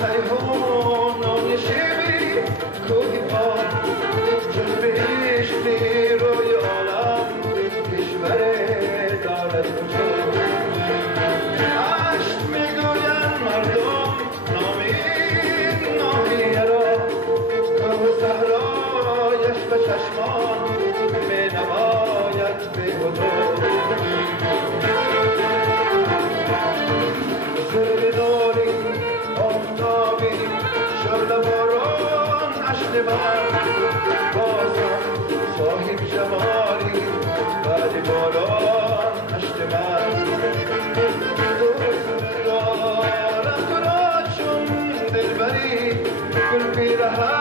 سیهون نام شیبی کوهی پا چون بهشتی روی عالم کشور دارد وجود عشق میگوین مردم نامی را کوه صحرایش به چشمان می نماید به حضور زیر نوری آفتابی شرد باران اشل من بازم صاحب جمالی بعد باران اشل من دوست دارم تو را چون دلبری گل پیرهن